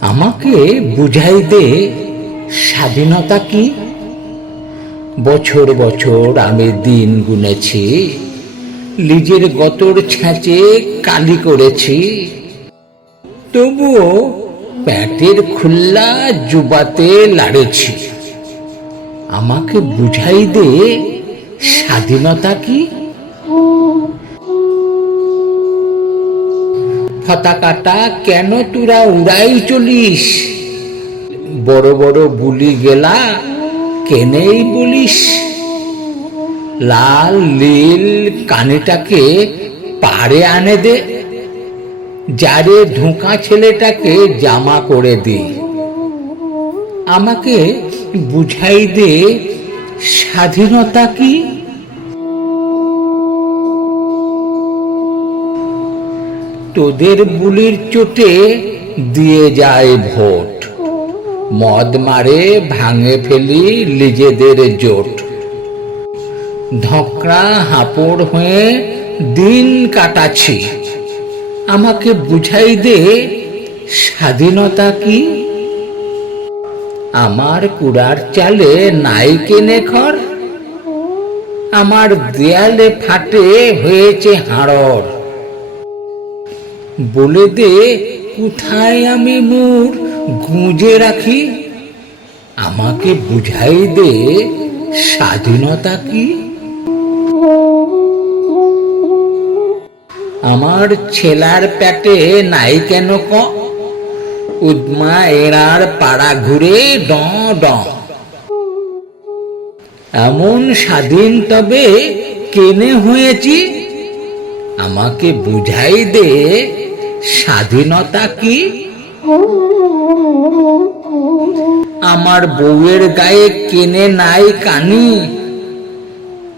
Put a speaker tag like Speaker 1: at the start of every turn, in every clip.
Speaker 1: আমাকে বুঝাই দে স্বাধীনতা কি? বছর বছর আমি দিন গুনেছি, নিজের গতর ছাঁচে কালি করেছি। তবুও প্যাটের খুল্লা জুবাতে লাড়েছি। আমাকে বুঝাই দে স্বাধীনতা কি? পতাকাটা কেন তোরা উড়াই চলিস? বড় বড় বুলি গেলা কেনেই বলিস? লাল লীল কানেটাকে পারে আনে দে। যারে ধোঁকা ছেলেটাকে জামা করে দে। আমাকে বুঝাই দে স্বাধীনতা কি? তোদের বুলির চোটে দিয়ে যায় ভোট। মদ মারে, ভাঙে ফেলি নিজেদের জোট। ধকরা হাঁপড় হয়ে দিন কাটাচ্ছি। আমাকে বুঝাই দে, স্বাধীনতা কি? আমার কুড়ার চালে নাই কেনে খর আমার দেয়ালে ফাটে হয়েছে হাড়র বলে দে, কোথায় আমি মুর গুঁজে রাখি? আমাকে বুঝাই দে, স্বাধীনতা কি? আমার ছেলার পেটে নাই কেন ক? উদ্মা এড়ার পাড়া ঘুরে ড ড। এমন স্বাধীন তবে কেনে হয়েছি? আমাকে বুঝাই দে, স্বাধীনতা কি? আমার বউয়ের গায়ে কেনে নাই কানি?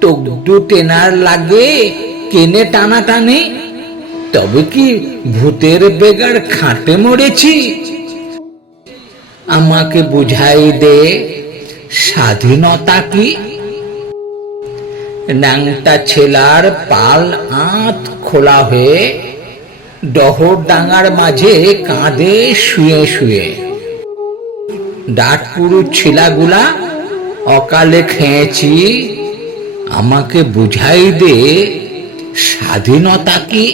Speaker 1: তগদু টেনার লাগে কেনে টানা টানে তবে কি ভূতের বেগার খাটে মরেছি? আমাকে বুঝাই দে, স্বাধীনতা কি? ন্যাংটা ছেলার পাল আঁত খোলা হয়ে, ডহর ডাঙার মাঝে কাঁধে শুয়ে শুয়ে। ডাটপুরু ছেলাগুলা অকালে খেয়েছি আমাকে বুঝাই দে, স্বাধীনতা কি?